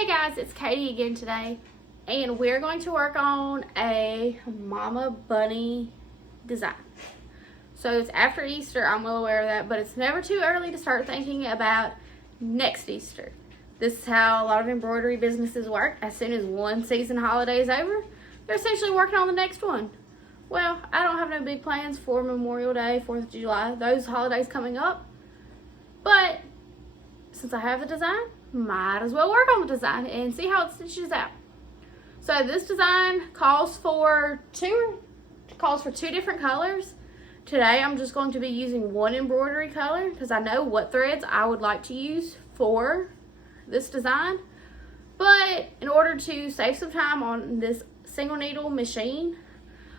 Hey guys, it's Katie again today, and we're going to work on a mama bunny design. So it's after Easter, I'm well aware of that, but it's never too early to start thinking about next Easter. This is how a lot of embroidery businesses work. As soon as one season holiday is over, they're essentially working on the next one. Well, I don't have no big plans for Memorial Day, 4th of July, those holidays coming up, but since I have the design, might as well work on the design and see how it stitches out. So this design calls for two different colors. Today I'm just going to be using one embroidery color because I know what threads I would like to use for this design. But in order to save some time on this single needle machine,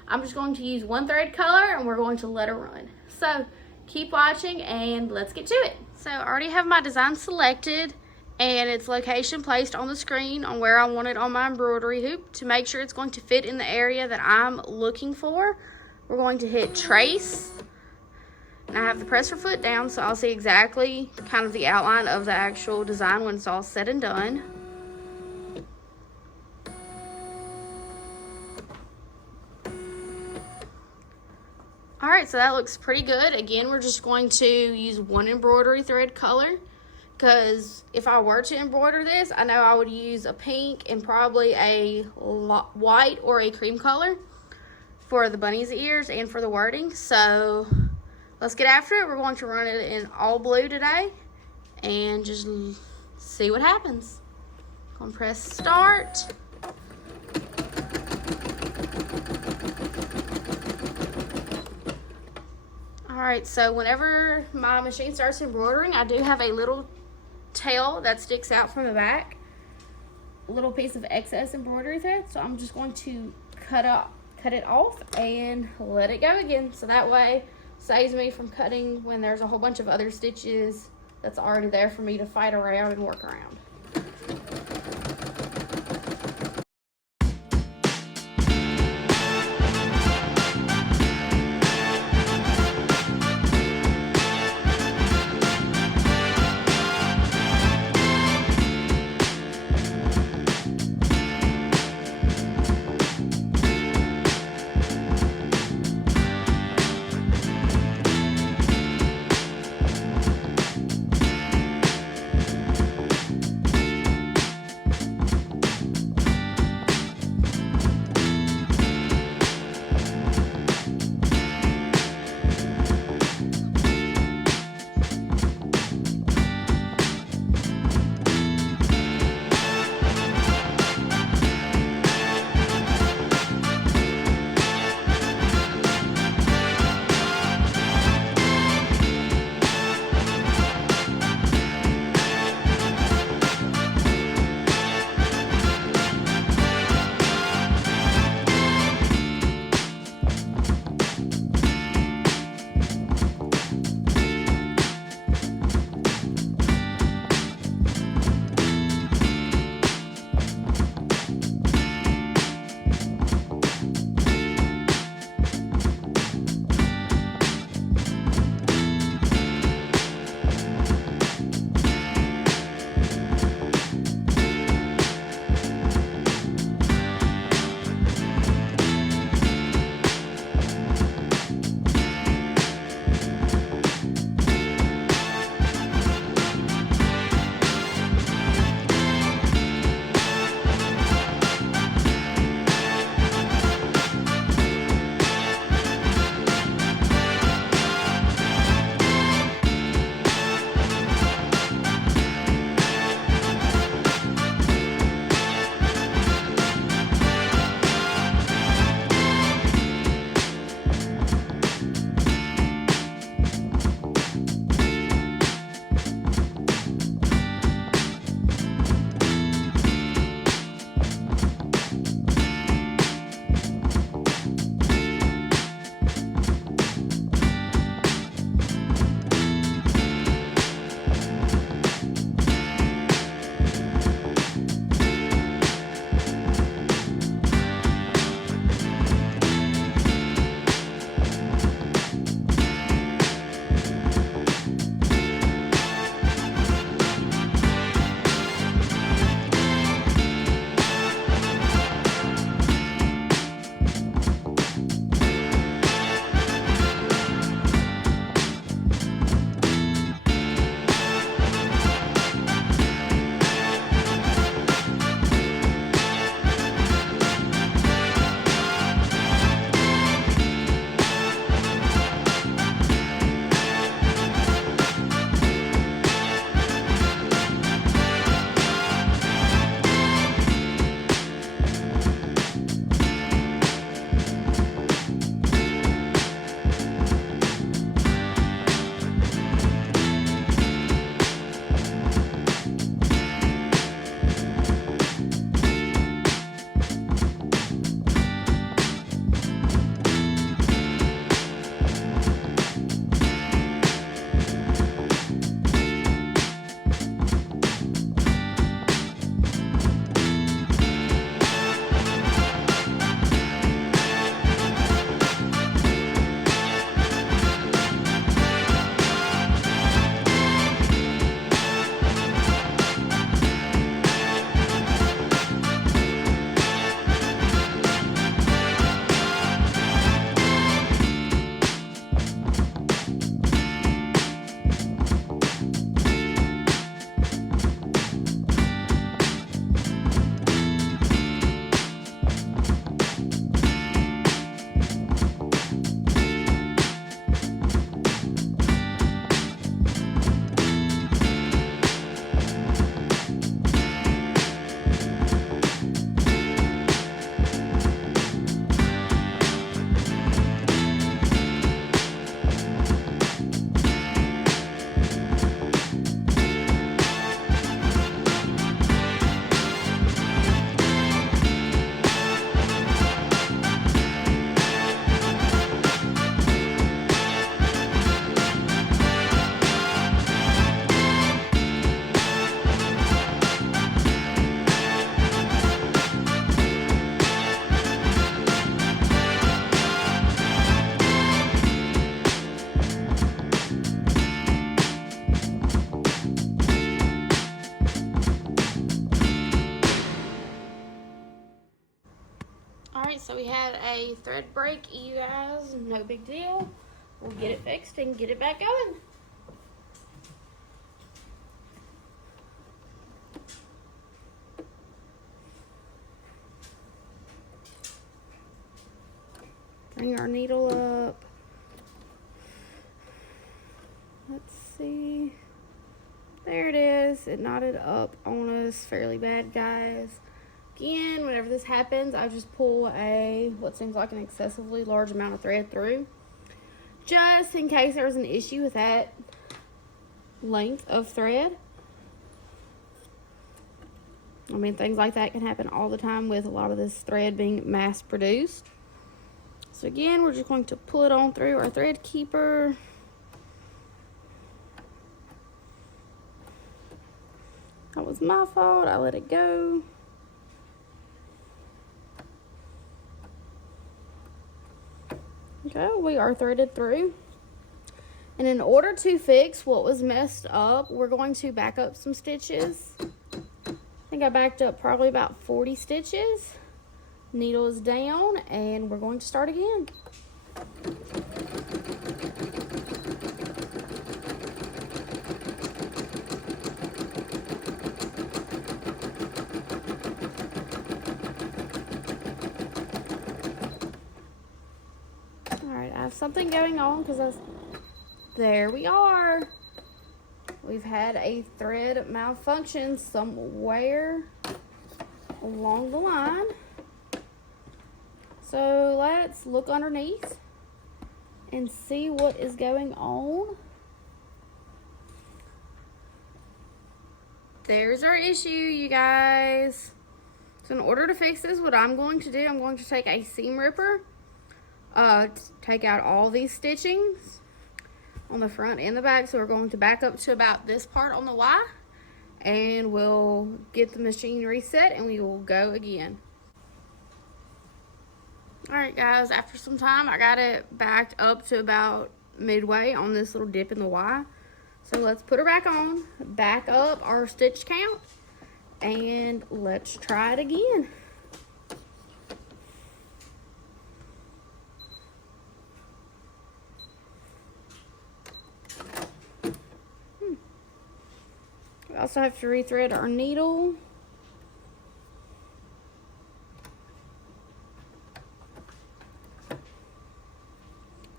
I'm just going to use one thread color and we're going to let it run. So keep watching and let's get to it. So I already have my design selected and its location placed on the screen on where I want it on my embroidery hoop. To make sure it's going to fit in the area that I'm looking for, we're going to hit trace. And I have the presser foot down so I'll see exactly kind of the outline of the actual design when it's all said and done. Alright, so that looks pretty good. Again, we're just going to use one embroidery thread color because if I were to embroider this, I know I would use a pink and probably a white or a cream color for the bunny's ears and for the wording. So let's get after it. We're going to run it in all blue today and just see what happens. I'm going to press start. Alright, so whenever my machine starts embroidering, I do have a little tail that sticks out from the back, a little piece of excess embroidery thread, so I'm just going to cut it off and let it go again, so that way saves me from cutting when there's a whole bunch of other stitches that's already there for me to fight around and work around. Alright, so we had a thread break, you guys. No big deal. We'll get it fixed and get it back going. Bring our needle up. Let's see. There it is. It knotted up on us fairly bad, guys. Again, whenever this happens, I just pull what seems like an excessively large amount of thread through, just in case there's an issue with that length of thread. I mean, things like that can happen all the time with a lot of this thread being mass produced. So again, we're just going to pull it on through our thread keeper. That was my fault. I let it go. Okay, we are threaded through. And in order to fix what was messed up, we're going to back up some stitches. I think I backed up probably about 40 stitches. Needle is down, and we're going to start again. Alright, I have something going on because there we are. We've had a thread malfunction somewhere along the line. So let's look underneath and see what is going on. There's our issue, you guys. So in order to fix this, what I'm going to do, I'm going to take a seam ripper, take out all these stitchings on the front and the back. So we're going to back up to about this part on the Y, and we'll get the machine reset and we will go again. Alright guys, after some time I got it backed up to about midway on this little dip in the Y. So let's put her back on, back up our stitch count, and let's try it again. We also have to rethread our needle.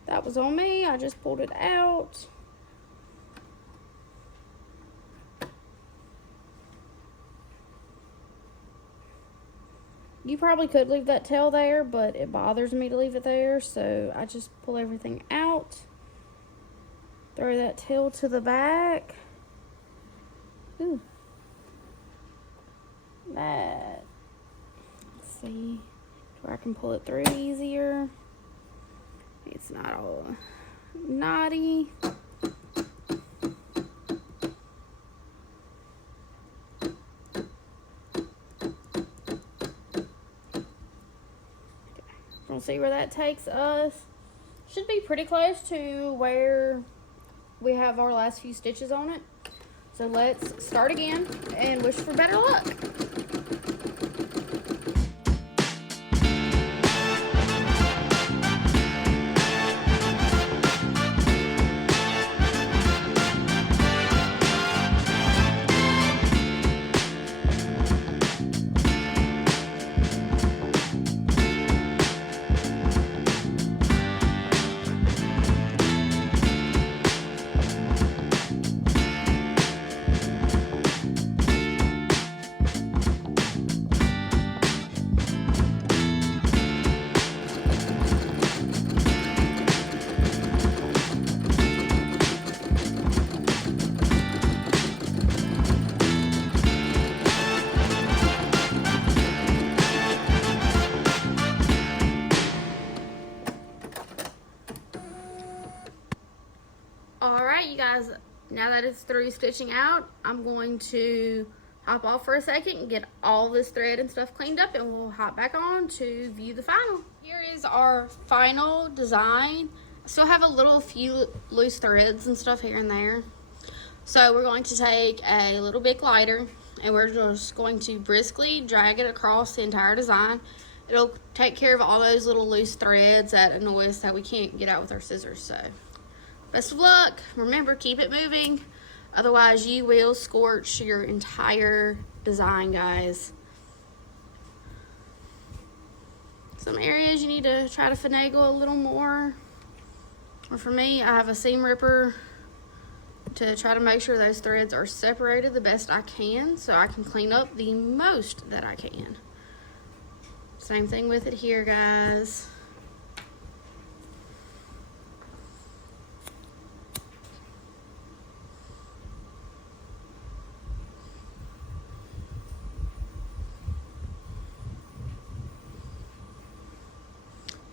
That was on me. I just pulled it out. You probably could leave that tail there, but it bothers me to leave it there, so I just pull everything out. Throw that tail to the back. Ooh. That. Let's see where I can pull it through easier. It's not all knotty. We'll see where that takes us. Should be pretty close to where we have our last few stitches on it. So let's start again and wish for better luck. Alright you guys, now that it's through stitching out, I'm going to hop off for a second and get all this thread and stuff cleaned up, and we'll hop back on to view the final. Here is our final design. I still have a few loose threads and stuff here and there. So we're going to take a little bit lighter and we're just going to briskly drag it across the entire design. it'll take care of all those little loose threads that annoy us that we can't get out with our scissors. So best of luck. Remember, keep it moving. Otherwise, you will scorch your entire design, guys. Some areas you need to try to finagle a little more. Or for me, I have a seam ripper to try to make sure those threads are separated the best I can so I can clean up the most that I can. Same thing with it here, guys.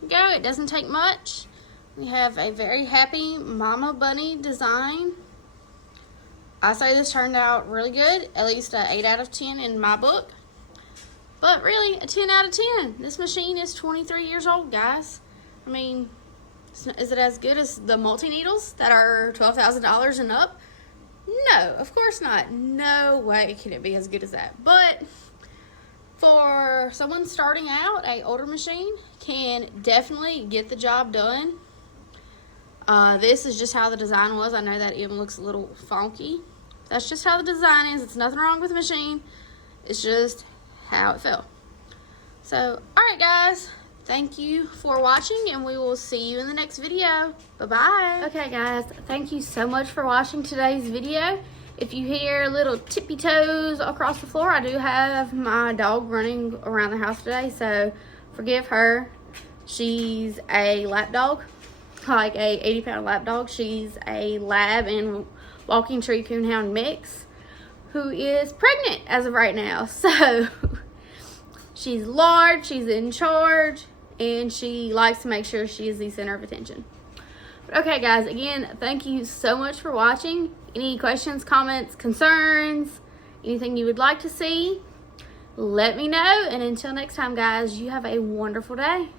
Go, it doesn't take much. We have a very happy Mama Bunny design. I say this turned out really good, at least an 8 out of 10 in my book. But really, a 10 out of 10. This machine is 23 years old, guys. I mean, is it as good as the multi-needles that are $12,000 and up? No, of course not. No way can it be as good as that. But for someone starting out, an older machine can definitely get the job done. This is just how the design was. I know that it looks a little funky. That's just how the design is. It's nothing wrong with the machine. It's just how it fell. So, alright guys. Thank you for watching, and we will see you in the next video. Bye-bye. Okay guys, thank you so much for watching today's video. If you hear little tippy toes across the floor, I do have my dog running around the house today, so forgive her. She's a lap dog, like a 80-pound lap dog. She's a lab and walking tree coonhound mix who is pregnant as of right now. So she's large, she's in charge, and she likes to make sure she is the center of attention. But okay guys, again, thank you so much for watching. Any questions, comments, concerns, anything you would like to see, let me know. And until next time guys, you have a wonderful day.